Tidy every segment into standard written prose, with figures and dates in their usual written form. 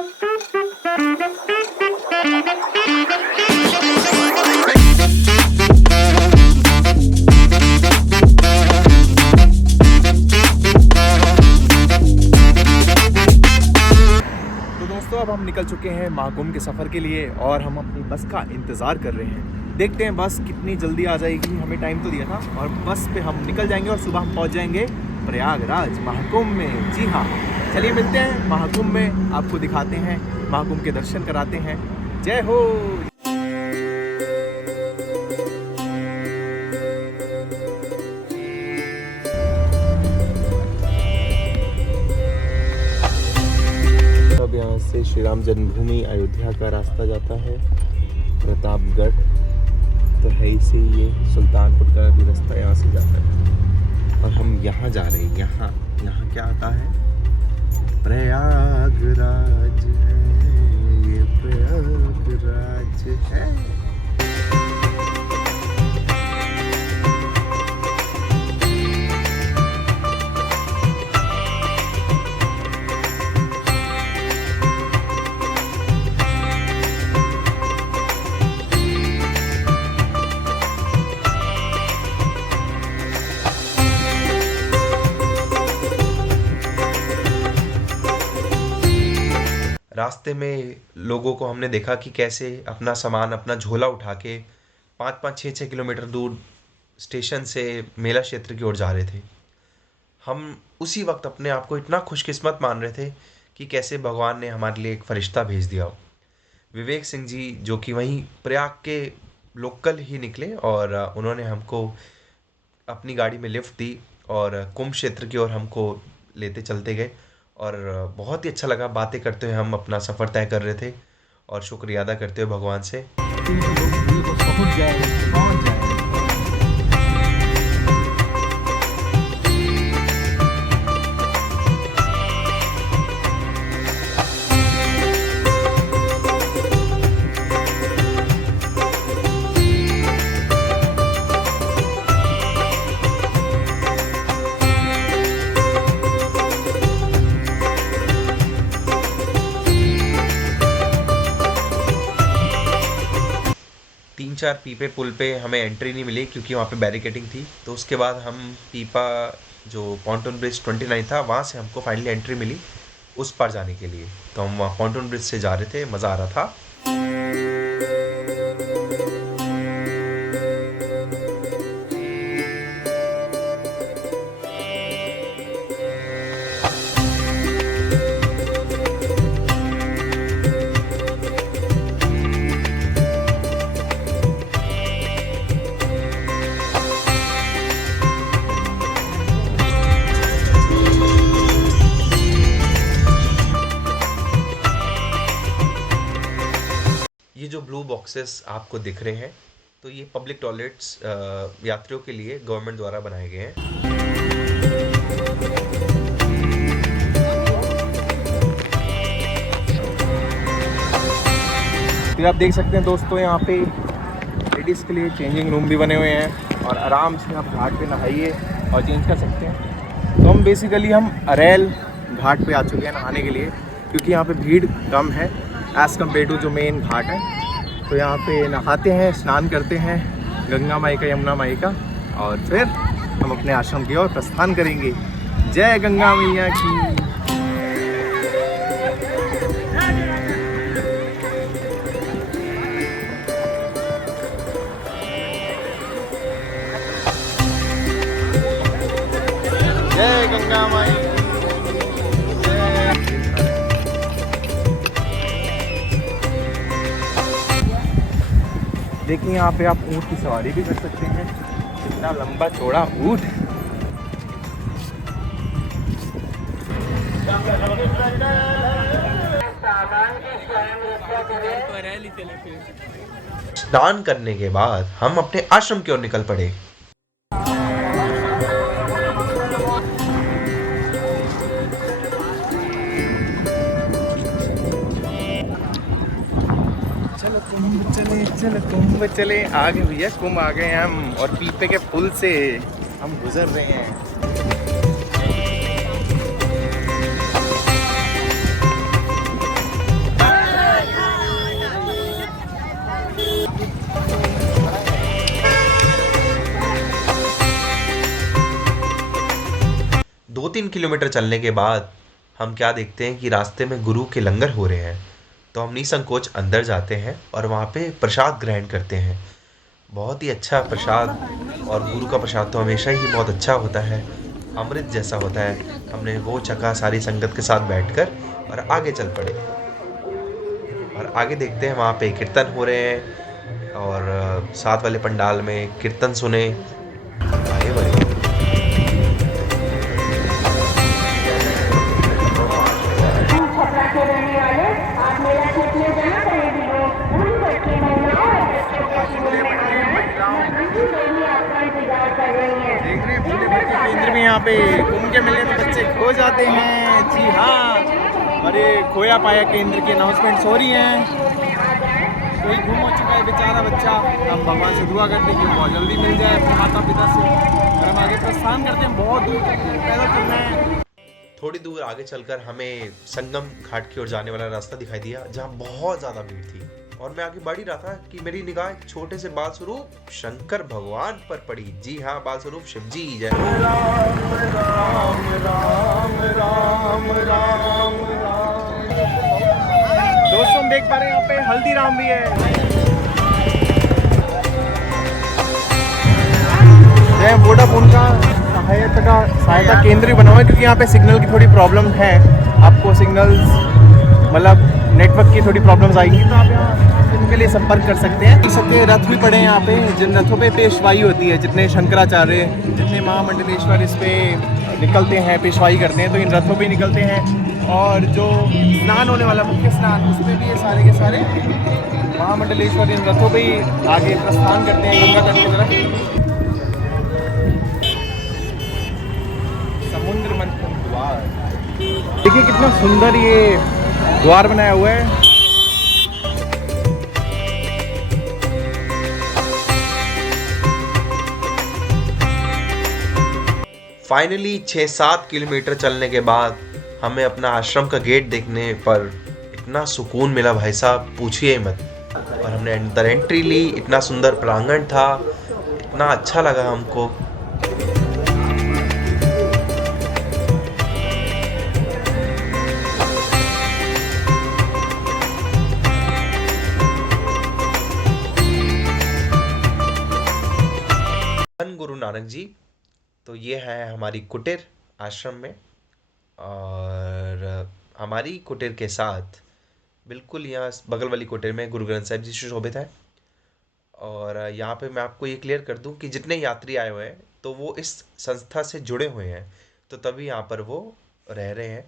अब हम निकल चुके हैं महाकुंभ के सफ़र के लिए और हम अपनी बस का इंतज़ार कर रहे हैं। देखते हैं बस कितनी जल्दी आ जाएगी, हमें टाइम तो दिया था और बस पे हम निकल जाएंगे और सुबह हम पहुंच जाएंगे प्रयागराज महाकुंभ में। जी हाँ, चलिए मिलते हैं महाकुंभ में, आपको दिखाते हैं, महाकुंभ के दर्शन कराते हैं। जय हो। अब यहाँ से श्री राम जन्मभूमि अयोध्या का रास्ता जाता है, प्रतापगढ़ तो है इसी, ये सुल्तानपुर का भी रास्ता यहाँ से जाता है और हम यहाँ जा रहे हैं। यहाँ क्या आता है? प्रयागराज है, ये प्रयागराज है। रास्ते में लोगों को हमने देखा कि कैसे अपना सामान, अपना झोला उठा के 5-5, 6-6 किलोमीटर दूर स्टेशन से मेला क्षेत्र की ओर जा रहे थे। हम उसी वक्त अपने आप को इतना खुशकिस्मत मान रहे थे कि कैसे भगवान ने हमारे लिए एक फरिश्ता भेज दिया हो। विवेक सिंह जी जो कि वहीं प्रयाग के लोकल ही निकले और उन्होंने हमको अपनी गाड़ी में लिफ्ट दी और कुंभ क्षेत्र की ओर हमको लेते चलते गए और बहुत ही अच्छा लगा। बातें करते हुए हम अपना सफ़र तय कर रहे थे और शुक्रिया अदा करते हुए भगवान से। चार पीपे पुल पे हमें एंट्री नहीं मिली क्योंकि वहाँ पे बैरिकेडिंग थी। तो उसके बाद हम पीपा जो पॉन्टून ब्रिज 29 था वहाँ से हमको फाइनली एंट्री मिली उस पार जाने के लिए। तो हम वहाँ पॉन्टून ब्रिज से जा रहे थे, मज़ा आ रहा था। ये जो ब्लू बॉक्सेस आपको दिख रहे हैं तो ये पब्लिक टॉयलेट्स यात्रियों के लिए गवर्नमेंट द्वारा बनाए गए हैं। तो आप देख सकते हैं दोस्तों, यहाँ पे लेडीज़ के लिए चेंजिंग रूम भी बने हुए हैं और आराम से आप घाट पे नहाइए और चेंज कर सकते हैं। तो हम बेसिकली अरैल घाट पे आ चुके हैं नहाने के लिए क्योंकि यहाँ पे भीड़ कम है एज़ कम्पेयर टू जो मेन घाट है। तो यहाँ पे नहाते हैं, स्नान करते हैं गंगा माई का, यमुना माई का, और फिर हम अपने आश्रम की ओर प्रस्थान करेंगे। जय गंगा मैया की। जय गंगा माई। देखिए यहाँ पे आप ऊँट की सवारी भी कर सकते हैं, इतना लंबा चौड़ा ऊँट। स्नान करने के बाद हम अपने आश्रम की ओर निकल पड़े। चलो कुंभ चले, आ गए भैया, कुंभ आ गए हम और पीपे के पुल से हम गुजर रहे हैं। 2-3 किलोमीटर चलने के बाद हम क्या देखते हैं कि रास्ते में गुरु के लंगर हो रहे हैं। तो हम निसंकोच अंदर जाते हैं और वहाँ पे प्रसाद ग्रहण करते हैं। बहुत ही अच्छा प्रसाद, और गुरु का प्रसाद तो हमेशा ही बहुत अच्छा होता है, अमृत जैसा होता है। हमने वो चखा सारी संगत के साथ बैठकर और आगे चल पड़े। और आगे देखते हैं वहाँ पे कीर्तन हो रहे हैं और साथ वाले पंडाल में कीर्तन सुने, आगे बढ़े। छपरा के रहने वाले आप मेला क्षेत्र में जहाँ कहीं भी हो, पूरी बच्चे महिलाओं और बच्चों के शिविर में आ जाएं। मंजू देवी आपका इंतजार कर रही है। देख रहे हैं बूढ़े बच्चे केंद्र में यहाँ पे कुंभ के मेले में बच्चे खो जाते हैं। जी हाँ, और ये खोया पाया केंद्र की अनाउंसमेंट्स हो रही हैं। कोई गुम हो चुका है बेचारा बच्चा, हम भगवान से दुआ करते हैं कि बहुत जल्दी मिल जाए अपने माता पिता से। और हम आगे प्रस्थान करते हैं, बहुत दूर तक पैदल चलना है। थोड़ी दूर आगे चलकर हमें संगम घाट की ओर जाने वाला रास्ता दिखाई दिया, जहाँ बहुत ज़्यादा भीड़ थी। और मैं आगे बढ़ ही रहा था कि मेरी निगाह एक छोटे से बाल स्वरूप शंकर भगवान पर पड़ी। जी हाँ, बाल स्वरूप शिव जी जय। राम राम राम राम राम राम। दोस्तों हम देख पा रहे हैं यहाँ पे हल्दीराम भी है। जय वोडाफोन का सहायता केंद्र भी बना हुआ है, क्योंकि यहाँ पे सिग्नल की थोड़ी प्रॉब्लम है। आपको सिग्नल्स मतलब नेटवर्क की थोड़ी प्रॉब्लम्स आएंगी, तो आप यहाँ इनके लिए संपर्क कर सकते हैं। देख सकते हैं रथ भी पड़े हैं यहाँ पे, जिन रथों पे पेशवाई होती है। जितने शंकराचार्य, जितने महामंडलेश्वर इस पे निकलते हैं, पेशवाई करते हैं, तो इन रथों पे निकलते हैं। और जो स्नान होने वाला मुख्य स्नान, उसमें भी ये सारे के सारे महामंडलेश्वर इन रथों पे ही आगे प्रस्थान करते हैं गंगा तट की तरफ। समुद्र मंथन द्वार, देखिए कितना सुंदर ये द्वार बनाया हुआ है। फाइनली 6-7 किलोमीटर चलने के बाद हमें अपना आश्रम का गेट देखने पर इतना सुकून मिला भाई साहब, पूछिए मत। और हमने अंदर एंट्री ली, इतना सुंदर प्रांगण था, इतना अच्छा लगा हमको। गुरु नानक जी, तो ये है हमारी कुटीर आश्रम में। और हमारी कुटीर के साथ बिल्कुल यहाँ बगल वाली कुटीर में गुरु ग्रंथ साहिब जी सुशोभित है। और यहाँ पे मैं आपको ये क्लियर कर दूं कि जितने यात्री आए हुए हैं तो वो इस संस्था से जुड़े हुए हैं, तो तभी यहाँ पर वो रह रहे हैं।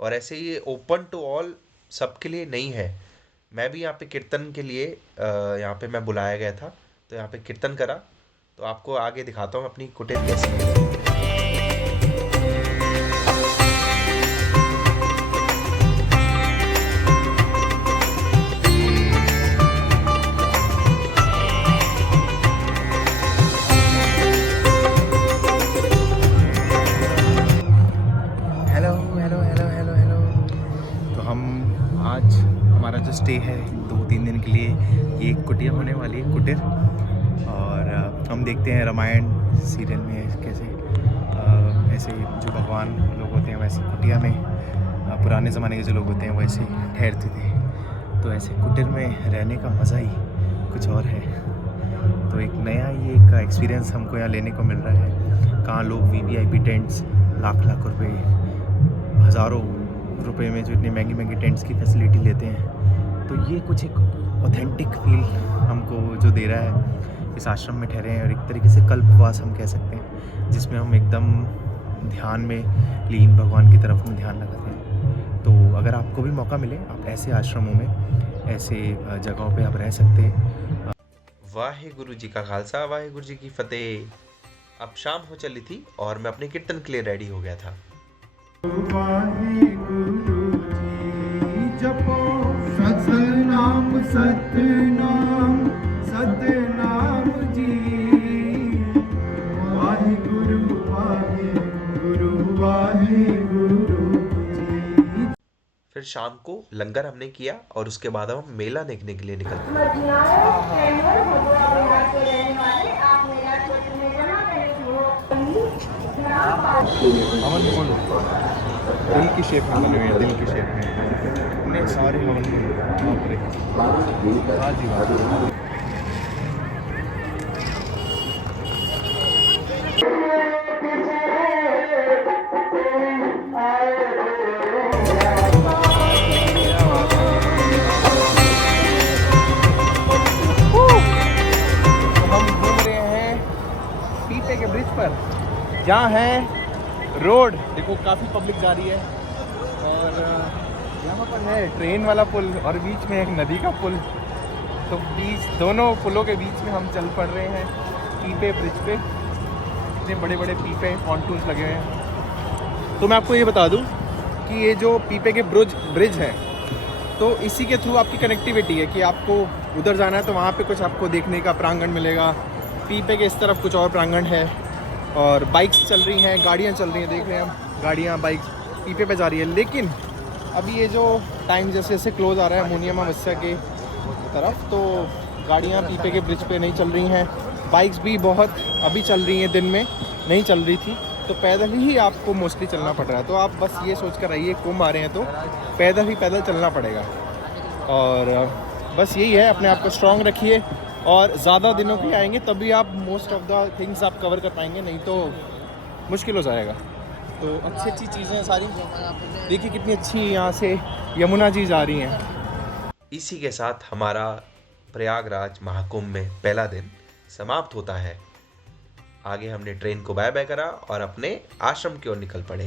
और ऐसे ही ओपन टू ऑल सबके लिए नहीं है। मैं भी यहाँ पे कीर्तन के लिए यहाँ पे मैं बुलाया गया था, तो यहाँ पे कीर्तन करा। तो आपको आगे दिखाता हूँ अपनी कुटीर कैसी है। आज हमारा जो स्टे है 2-3 दिन के लिए, ये एक कुटिया होने वाली है, कुटीर। और हम देखते हैं रामायण सीरियल में कैसे ऐसे जो भगवान लोग होते हैं वैसे कुटिया में, पुराने ज़माने के जो लोग होते हैं वैसे ठहरते थे। तो ऐसे कुटीर में रहने का मज़ा ही कुछ और है। तो एक नया ही एक एक्सपीरियंस हमको यहाँ लेने को मिल रहा है। कहाँ लोग VVIP टेंट्स लाख रुपए, हज़ारों रुपए में जो इतने महंगी महंगी टेंट्स की फैसिलिटी लेते हैं, तो ये कुछ एक ऑथेंटिक फील हमको जो दे रहा है। इस आश्रम में ठहरे हैं और एक तरीके से कल्पवास हम कह सकते हैं, जिसमें हम एकदम ध्यान में लीन भगवान की तरफ हम ध्यान लगाते हैं। तो अगर आपको भी मौका मिले, आप ऐसे आश्रमों में, ऐसे जगहों पे आप रह सकते हैं। वाहेगुरु जी का खालसा, वाहेगुरु जी की फतेह। अब शाम हो चली थी और मैं अपने कीर्तन के लिए रेडी हो गया था। जपो सतनाम सतनाम सतनाम जी, वाहेगुरु वाहेगुरु वाहेगुरु जी। फिर शाम को लंगर हमने किया और उसके बाद हम मेला देखने के लिए निकल गए। मध्याह्न हवन कुंड दिल की शेप में बने हुए हैं, दिल की शेप में इतने सारे हवन कुंड। बाप रे, हाँ जी वाह। हम घूम रहे हैं पीपे के ब्रिज पर, जहाँ है रोड, देखो काफ़ी पब्लिक जा रही है, और यहाँ पर है ट्रेन वाला पुल और बीच में एक नदी का पुल। तो बीच दोनों पुलों के बीच में हम चल पड़ रहे हैं पीपे ब्रिज पे। इतने बड़े बड़े पीपे पॉन्टून्स लगे हुए हैं। तो मैं आपको ये बता दूँ कि ये जो पीपे के ब्रिज है, तो इसी के थ्रू आपकी कनेक्टिविटी है कि आपको उधर जाना है तो वहाँ पे कुछ आपको देखने का प्रांगण मिलेगा। पीपे के इस तरफ कुछ और प्रांगण है, और बाइक्स चल रही हैं, गाड़ियाँ चल रही हैं, देख रहे हैं हम गाड़ियाँ बाइक्स पीपे पे जा रही है। लेकिन अभी ये जो टाइम जैसे जैसे क्लोज आ रहा है मुनिया अमावस्या के तरफ, तो गाड़ियाँ पीपे के ब्रिज पे नहीं चल रही हैं। बाइक्स भी बहुत अभी चल रही हैं, दिन में नहीं चल रही थी, तो पैदल ही आपको मोस्टली चलना पड़ रहा है। तो आप बस ये सोच कर आइए, कुंभ आ रहे हैं तो पैदल चलना पड़ेगा। और बस यही है, अपने आप को स्ट्रॉन्ग रखिए, और ज़्यादा दिनों के लिए आएंगे तभी आप मोस्ट ऑफ द थिंग्स आप कवर कर पाएंगे, नहीं तो मुश्किल हो जाएगा। तो अच्छी अच्छी चीज़ें सारी, देखिए कितनी अच्छी यहाँ से यमुना जी जा रही हैं। इसी के साथ हमारा प्रयागराज महाकुंभ में पहला दिन समाप्त होता है। आगे हमने ट्रेन को बाय बाय करा और अपने आश्रम की ओर निकल पड़े।